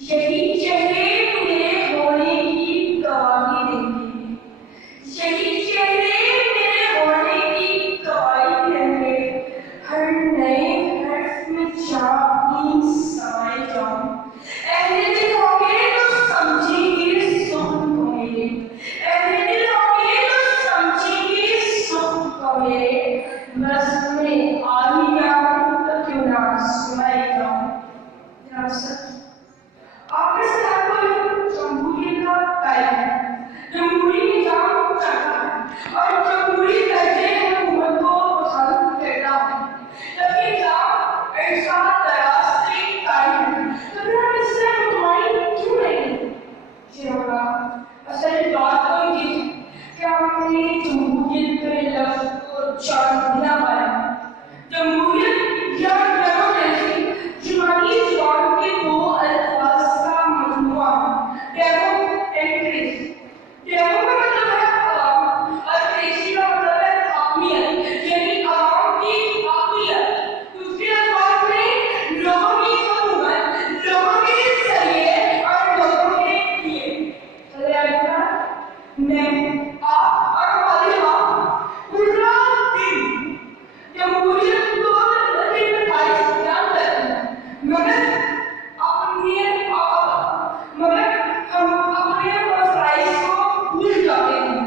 शहीद चेहरे मेरे होने की गवाही देंगे शहीद चेहरे मेरे होने की गवाही देंगे हर नए हर्फ में चांदनी समाए जाऊं अहले दिल होंगे तो समझेंगे सुख को मेरे अहले दिल होंगे तो समझेंगे सुख को मेरे नज़्म में आ ही जाऊं तो क्यों ना सुनाए जाऊं जनाब आपके साथ कोई जमहूरियत का कायम है जमहूरी निजाम चलता है और जमहूरी दर्जे हुकूमत को पसंद करता है जबकि निजाम ऐसा दराज से कायम है तो फिर हम इससे मुतमईन क्यों नहीं शिरोला असल बात तो ये कि हमने जमहूरियत के लफ्ज़ को चांदना मारा जमहूरियत या डेमोक्रेसी जुबानी जुबान के दो अल्फाज डेमो का मतलब है अवाम और क्रेसी का मतलब है आदमियत यानी अवाम की आदमियत दूसरे अल्फाज में लोगों की हुकूमत लोगों के जरिए और लोगों के लिए चले आएगा मैं आप और हमारे वहाँ पूरा दिन जमहूरियत को लगे में तारीफ बयान करते हैं मगर हम अपने मसाइल को भूल जाते हैं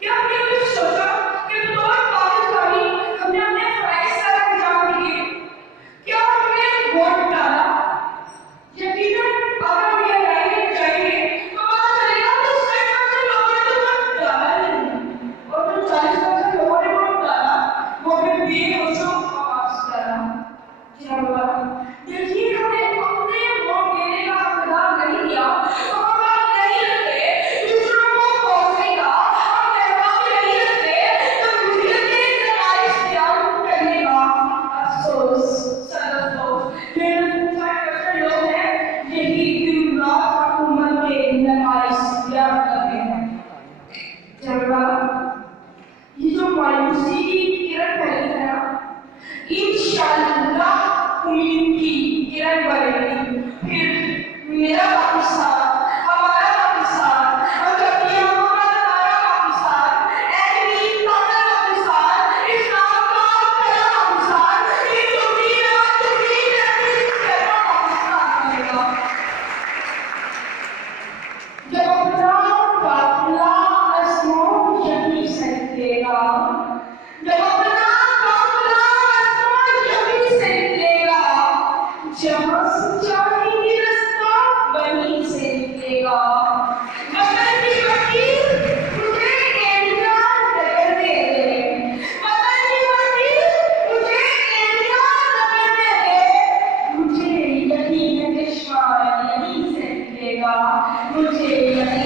क्या हमने कुछ सोचा कि बतौर पाकिस्तानी हमने अपने फराइज का इंतजाम किए क्या हमने वोट डाला यकीनन अगर हम ये राय में जाएंगे तो पता चलेगा कि 60% लोगों ने तो वोट डाला ही नहीं और जो 40% लोगों ने वोट डाला वो भी बेहोशों आवाज डाला देखिए हमने अपने वोट देने का हकदार नहीं किया ये जो मायूसी की किरण फैली है ना इंशाअल्लाह उम्मीद की किरण बढ़ेगी फिर मेरा पाकिस्तान हमारा पाकिस्तान और जबकि हमारा पाकिस्तान एटमी ताकत पाकिस्तान इस्लाम का पहला पाकिस्तान ये दुनिया का पाकिस्तान बनेगा जब अपना काफिला आसमां यहीं से निकलेगा जब अपना काफिला आसमां यहीं से निकलेगा जहाँ से चाहेंगे रास्ता वहीं से निकलेगा वतन की वकील मुझे इंडिया नगर दे दे वतन की वकील मुझे इंडिया नगर दे दे मुझे यकीन है कि शायद यहीं से निकलेगा मुझे यकीन